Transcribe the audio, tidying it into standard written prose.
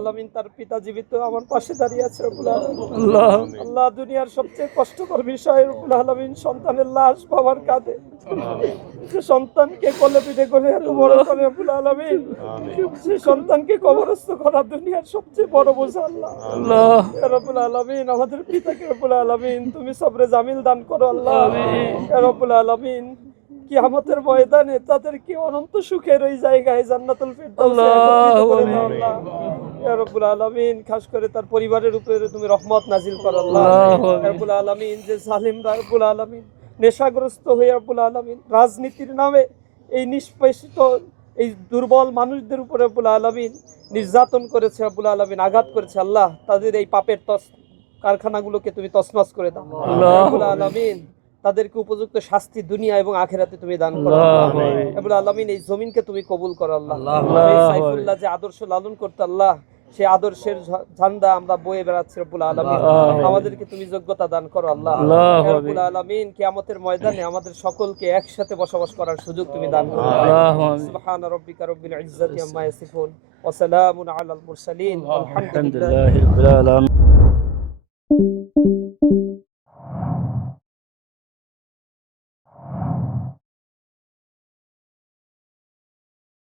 আলামিন তার পিতা জীবিত আমার পাশে দাঁড়িয়ে আছে রব্বুল আলামিন। আল্লাহ আল্লাহ দুনিয়ার সবচেয়ে কষ্টকর বিষয় রব্বুল আলামিন সন্তানের লাশ বাবার কাঁধে, যে সন্তানকে কোলে পিঠে করে এত বড় করে রব্বুল আলামিন, সে সন্তানকে কবরস্থ করা দুনিয়ার সবচেয়ে বড় বোঝা আল্লাহ। আল্লাহ ইয়া রব্বুল আলামিন আমাদের পিতাকে রব্বুল আলামিন তুমি সবরে জামিল দান করো আল্লাহ। ইয়া রব্বুল আলামিন কিয়ামতের ময়দানে তাদেরকে অনন্ত সুখের ওই জায়গায় জান্নাতুল ফিরদাউসে একত্রিত করে দাও আল্লাহ। ইয়া রব্বুল আলামিন খাস করে তার পরিবারের উপরে তুমি রহমত নাজিল করো আল্লাহ। ইয়া রব্বুল আলামিন যে জালিমরা রব্বুল আলামিন নেশাগ্রস্ত হয়ে রব্বুল আলামিন রাজনীতির নামে এই নিষ্পেষিত এই দুর্বল মানুষদের উপরে রব্বুল আলামিন নির্যাতন করেছে রব্বুল আলামিন, আঘাত করেছে আল্লাহ, তাদের এই পাপের কারখানাগুলোকে তুমি তছনছ করে দাও রব্বুল আলামিন। তাদেরকে উপযুক্ত শাস্তি দুনিয়া এবং আখিরাতে তুমি দান করো আল্লাহ। রব্বুল আলামিন এই জমিনকে তুমি কবুল করো আল্লাহ। সেই সাইফুল্লাহ যে আদর্শ লালন করতে আল্লাহ, সেই আদর্শের ঝান্ডা আমরা বয়ে বেড়াচ্ছি রব্বুল আলামিন, আমাদেরকে তুমি যোগ্যতা দান করো আল্লাহ। রব্বুল আলামিন কিয়ামতের ময়দানে আমাদের সকলকে একসাথে বসবাস করার সুযোগ তুমি দান করো। সুবহানা রাব্বিকা রাব্বিল ইজ্জাতি আম্মা ইয়াসিফুন ওয়া সালামুন আলাল মুরসালিন ওয়ালহামদুলিল্লাহি আলহামদুলিল্লাহি রাব্বিল আলামিন।